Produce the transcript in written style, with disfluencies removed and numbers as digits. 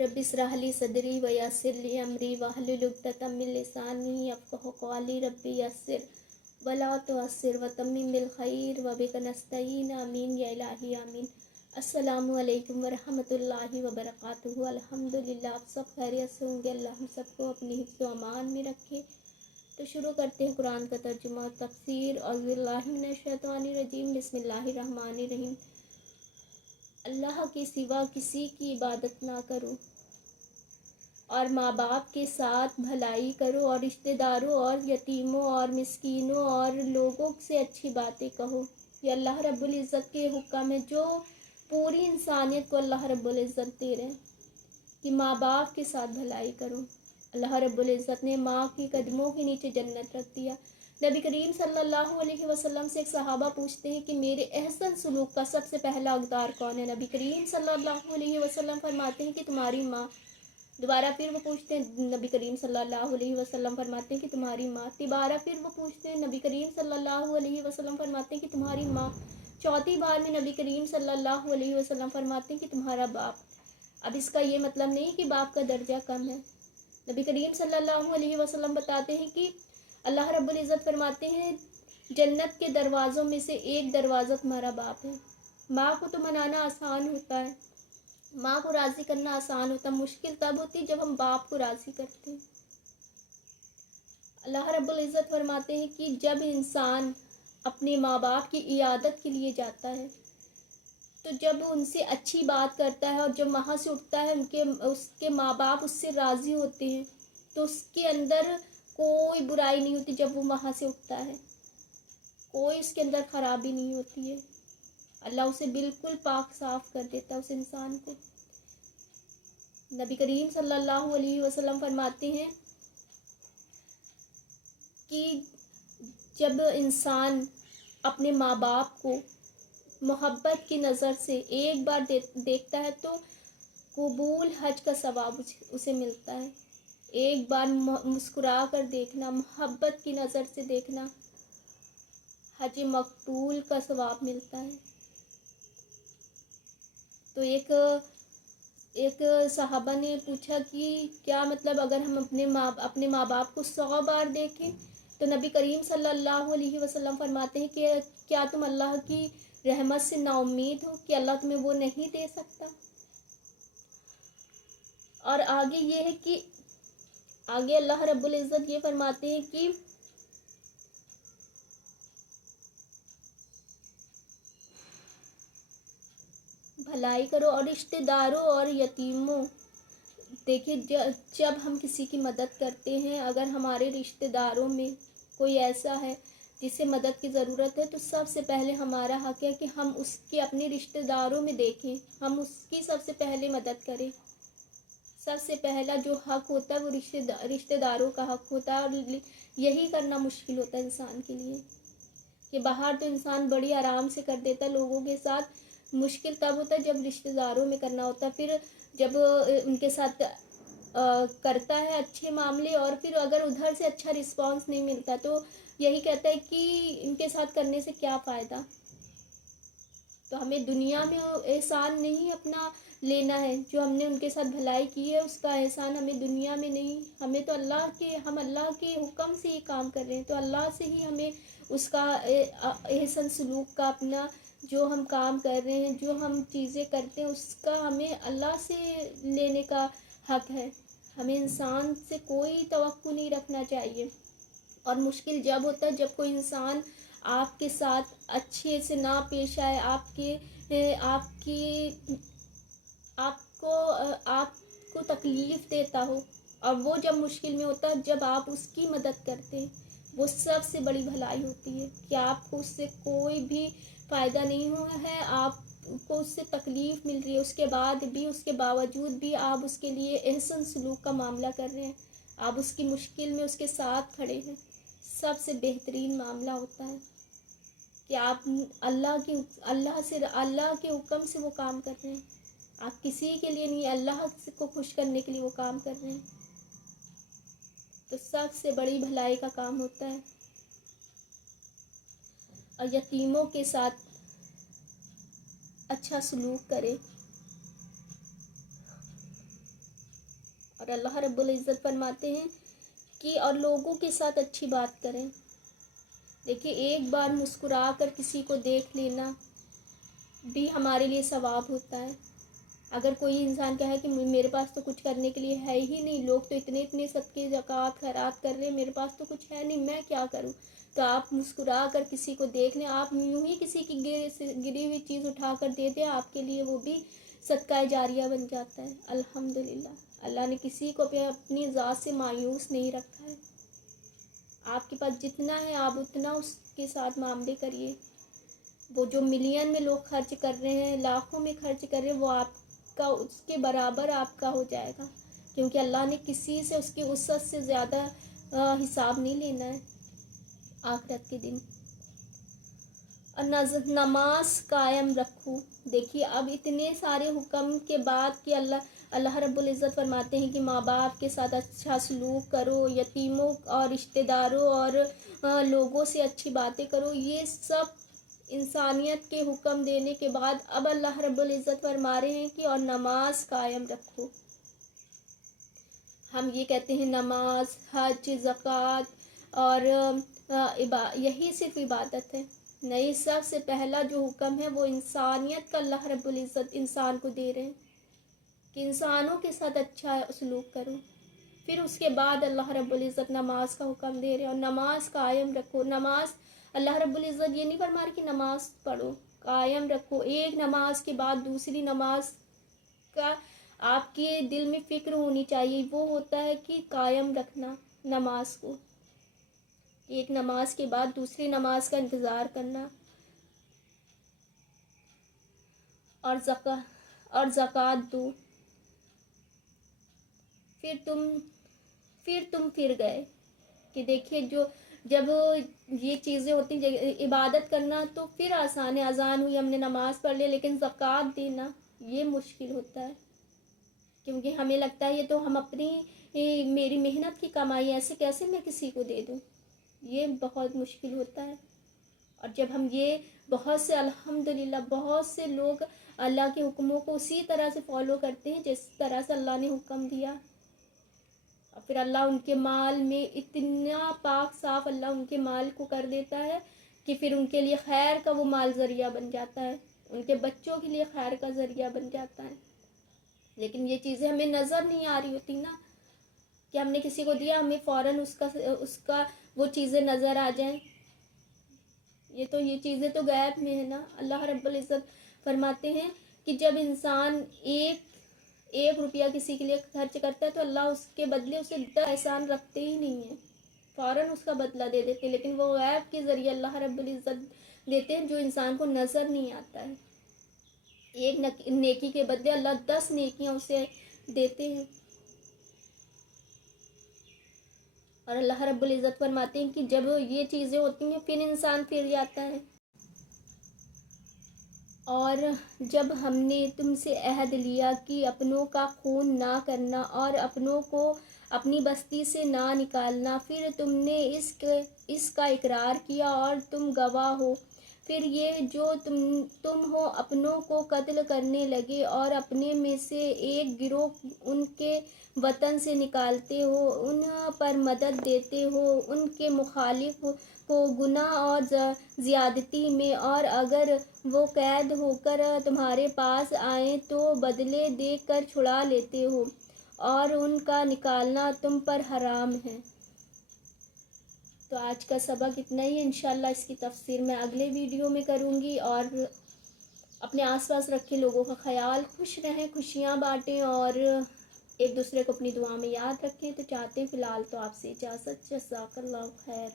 Rabbi इश्रह ली सदरी व यस्सिर ली अमरी वहलुल उक़दतम मिन लिसानी यफ़क़हू क़ौली रब्बि यस्सिर वला तुअस्सिर व तम्मिम बिल खैर व बिका नस्तईन आमीन या इलाही आमीन। अस्सलामु अलैकुम व रहमतुल्लाहि व बरकातुहू। अल्हम्दुलिल्लाह, आप सब खैरियत से होंगे। अल्लाह हम सबको अपनी हिफ्ज़ व अमान में रखे। तो शुरू करते हैं कुरान का तर्जुमा और तफसीर। औज़ु बिल्लाहि मिनश शैतानिर रजीम, बिस्मिल्लाहिर रहमानिर रहीम। अल्लाह के सिवा किसी की इबादत ना करो और माँ बाप के साथ भलाई करो और रिश्तेदारों और यतीमों और मिस्कीनों और लोगों से अच्छी बातें कहो। ये अल्लाह रब्बुल इज़्ज़त के हुक्म है जो पूरी इंसानियत को अल्लाह रब्बुल इज़्ज़त दे रहे हैं कि माँ बाप के साथ भलाई करो। अल्लाह रब्बुल इज़्ज़त ने माँ के कदमों के नीचे जन्नत रख दिया। नबी करीम सल्लल्लाहु अलैहि वसल्लम से एक सहाबा पूछते हैं कि मेरे एहसन सलूक का सबसे पहला हकदार कौन है। नबी करीम सल्लल्लाहु अलैहि वसल्लम फरमाते हैं कि तुम्हारी माँ। दोबारा फिर वो पूछते हैं, नबी करीम सल्लल्लाहु अलैहि वसल्लम फरमाते हैं कि तुम्हारी माँ। तिबारा फिर वो पूछते हैं, नबी करीम सल्लल्लाहु अलैहि वसल्लम फरमाते हैं कि तुम्हारी माँ। चौथी बार में नबी करीम सल्लल्लाहु अलैहि वसल्लम फरमाते हैं कि तुम्हारा बाप। अब इसका ये मतलब नहीं कि बाप का दर्जा कम है। नबी करीम सल्लल्लाहु अलैहि वसल्लम बताते हैं कि अल्लाह रब्बुल इज़्ज़त फरमाते हैं जन्नत के दरवाज़ों में से एक दरवाज़ा तुम्हारा बाप है। माँ को तो मनाना आसान होता है, माँ को राज़ी करना आसान होता, मुश्किल तब होती जब हम बाप को राज़ी करते हैं। अल्लाह रब्बुल इज़्ज़त फरमाते हैं कि जब इंसान अपने माँ बाप की इयादत के लिए जाता है तो जब उनसे अच्छी बात करता है और जब वहाँ से उठता है उसके माँ बाप उससे राज़ी होते हैं तो उसके अंदर कोई बुराई नहीं होती। जब वो वहाँ से उठता है कोई उसके अंदर ख़राबी नहीं होती है। अल्लाह उसे बिल्कुल पाक साफ़ कर देता है उस इंसान को। नबी करीम सल्लल्लाहु अलैहि वसल्लम फरमाते हैं कि जब इंसान अपने माँ बाप को मोहब्बत की नज़र से एक बार देखता है तो कबूल हज का सवाब उसे मिलता है। एक बार मुस्कुरा कर देखना, मोहब्बत की नज़र से देखना, हज मकबूल का सवाब मिलता है। तो एक सहाबा ने पूछा कि क्या मतलब अगर हम अपने माँ बाप को 100 बार देखें। तो नबी करीम सल्लल्लाहु अलैहि वसल्लम फरमाते हैं कि क्या तुम अल्लाह की रहमत से नाउम्मीद हो कि अल्लाह तुम्हें वो नहीं दे सकता। और आगे ये है कि आगे अल्लाह रब्बुल इज़्ज़त ये फरमाते हैं कि भलाई करो और रिश्तेदारों और यतीमों। देखिए जब हम किसी की मदद करते हैं, अगर हमारे रिश्तेदारों में कोई ऐसा है जिसे मदद की ज़रूरत है तो सबसे पहले हमारा हक़ है कि हम उसके अपने रिश्तेदारों में देखें, हम उसकी सबसे पहले मदद करें। सबसे पहला जो हक़ होता है वो रिश्तेदारों का हक़ होता है। और यही करना मुश्किल होता है इंसान के लिए कि बाहर तो इंसान बड़ी आराम से कर देता है लोगों के साथ, मुश्किल तब होता है जब रिश्तेदारों में करना होता है। फिर जब उनके साथ करता है अच्छे मामले और फिर अगर उधर से अच्छा रिस्पांस नहीं मिलता तो यही कहता है कि इनके साथ करने से क्या फ़ायदा। तो हमें दुनिया में एहसान नहीं अपना लेना है, जो हमने उनके साथ भलाई की है उसका एहसान हमें दुनिया में नहीं, हमें तो हम अल्लाह के हुक्म से ये काम कर रहे हैं तो अल्लाह से ही हमें उसका एहसन सलूक का अपना जो हम काम कर रहे हैं, जो हम चीज़ें करते हैं उसका हमें अल्लाह से लेने का हक़ है। हमें इंसान से कोई तवक्कुल नहीं रखना चाहिए। और मुश्किल जब होता है जब कोई इंसान आपके साथ अच्छे से ना पेश आए, आपको तकलीफ़ देता हो और वो जब मुश्किल में होता है, जब आप उसकी मदद करते हैं, वो सबसे बड़ी भलाई होती है कि आपको उससे कोई भी फ़ायदा नहीं हुआ है, आपको उससे तकलीफ़ मिल रही है, उसके बावजूद भी आप उसके लिए एहसन सलूक का मामला कर रहे हैं, आप उसकी मुश्किल में उसके साथ खड़े हैं। सबसे बेहतरीन मामला होता है कि आप अल्लाह के हुक्म से वो काम कर रहे हैं। आप किसी के लिए नहीं, अल्लाह को खुश करने के लिए वो काम कर रहे हैं। तो सबसे बड़ी भलाई का काम होता है। और यतीमों के साथ अच्छा सलूक करें। اور اللہ رب العزت فرماتے ہیں کہ اور لوگوں کے ساتھ اچھی بات کریں. دیکھیے ایک بار مسکرا کر کسی کو دیکھ لینا بھی ہمارے لیے ثواب ہوتا ہے. اگر کوئی انسان کہے کہ میرے پاس تو کچھ کرنے کے لیے ہے ہی نہیں، لوگ تو اتنے صدقے زکوٰۃ خیرات کر رہے ہیں، میرے پاس تو کچھ ہے نہیں، میں کیا کروں؟ تو آپ مسکرا کر کسی کو دیکھ لیں. آپ یوں ہی کسی کی گری ہوئی چیز اٹھا کر دے دیں، آپ کے لیے وہ بھی صدقہ جاریہ بن جاتا ہے. الحمدللہ اللہ نے کسی کو اپنی ذات سے مایوس نہیں رکھا ہے. آپ کے پاس جتنا ہے آپ اتنا اس کے ساتھ معاملے کریے. وہ جو ملین میں لوگ خرچ کر رہے ہیں، لاکھوں میں خرچ کر رہے ہیں، وہ آپ کا اس کے برابر آپ کا ہو جائے گا، کیونکہ اللہ نے کسی سے اس کی وسعت سے زیادہ حساب نہیں لینا ہے آخرت کے دن. اور نماز قائم رکھو. دیکھیے اب اتنے سارے حکم کے بعد کہ اللہ رب العزت فرماتے ہیں کہ ماں باپ کے ساتھ اچھا سلوک کرو، یتیموں اور رشتہ داروں اور لوگوں سے اچھی باتیں کرو. یہ سب انسانیت کے حکم دینے کے بعد اب اللہ رب العزت فرما رہے ہیں کہ اور نماز قائم رکھو. ہم یہ کہتے ہیں نماز، حج، زکوٰۃ اور یہی صرف عبادت ہے. نہیں، سب سے پہلا جو حکم ہے وہ انسانیت کا اللہ رب العزت انسان کو دے رہے ہیں کہ انسانوں کے ساتھ اچھا سلوک کرو. پھر اس کے بعد اللہ رب العزت نماز کا حکم دے رہے ہیں اور نماز قائم رکھو. نماز اللہ رب العزت یہ نہیں فرما رہے کہ نماز پڑھو، قائم رکھو. ایک نماز کے بعد دوسری نماز کا آپ کے دل میں فکر ہونی چاہیے. وہ ہوتا ہے کہ قائم رکھنا نماز کو، ایک نماز کے بعد دوسری نماز کا انتظار کرنا. اور زکوٰۃ دو. پھر تم گئے کہ دیکھیے جب یہ چیزیں ہوتی ہیں عبادت کرنا تو پھر آسان ہے. اذان ہوئی، ہم نے نماز پڑھ لی، لیکن زکوٰۃ دینا یہ مشکل ہوتا ہے، کیونکہ ہمیں لگتا ہے یہ تو ہم میری محنت کی کمائی، ایسے کیسے میں کسی کو دے دوں. یہ بہت مشکل ہوتا ہے. اور جب ہم یہ الحمدللہ بہت سے لوگ اللہ کے حکموں کو اسی طرح سے فالو کرتے ہیں جس طرح سے اللہ نے حکم دیا، اور پھر اللہ ان کے مال میں اتنا پاک صاف اللہ ان کے مال کو کر دیتا ہے کہ پھر ان کے لیے خیر کا وہ مال ذریعہ بن جاتا ہے، ان کے بچوں کے لیے خیر کا ذریعہ بن جاتا ہے. لیکن یہ چیزیں ہمیں نظر نہیں آ رہی ہوتی نا، کہ ہم نے کسی کو دیا ہمیں فوراً اس کا وہ چیزیں نظر آ جائیں. یہ چیزیں تو غیب میں ہے نا. اللہ رب العزت فرماتے ہیں کہ جب انسان ایک روپیہ کسی کے لیے خرچ کرتا ہے تو اللہ اس کے بدلے اسے 10 احسان رکھتے ہی نہیں ہیں، فوراً اس کا بدلہ دے دیتے ہیں. لیکن وہ غیب کے ذریعے اللہ رب العزت دیتے ہیں جو انسان کو نظر نہیں آتا ہے. ایک نیکی کے بدلے اللہ 10 نیکیاں اسے دیتے ہیں. اور اللہ رب العزت فرماتے ہیں کہ جب یہ چیزیں ہوتی ہیں پھر انسان پھر جاتا ہے. اور جب ہم نے تم سے عہد لیا کہ اپنوں کا خون نہ کرنا اور اپنوں کو اپنی بستی سے نہ نکالنا، پھر تم نے اس کا اقرار کیا اور تم گواہ ہو. پھر یہ جو تم ہو اپنوں کو قتل کرنے لگے اور اپنے میں سے ایک گروہ ان کے وطن سے نکالتے ہو، ان پر مدد دیتے ہو، ان کے مخالف کو گناہ اور زیادتی میں، اور اگر وہ قید ہو کر تمہارے پاس آئیں تو بدلے دے کر چھڑا لیتے ہو، اور ان کا نکالنا تم پر حرام ہے. تو آج کا سبق اتنا ہی. انشاءاللہ اس کی تفسیر میں اگلے ویڈیو میں کروں گی. اور اپنے آس پاس رکھے لوگوں کا خیال، خوش رہیں، خوشیاں بانٹیں اور ایک دوسرے کو اپنی دعا میں یاد رکھیں. تو چاہتے ہیں فی الحال تو آپ سے اجازت. جزاک اللہ خیر.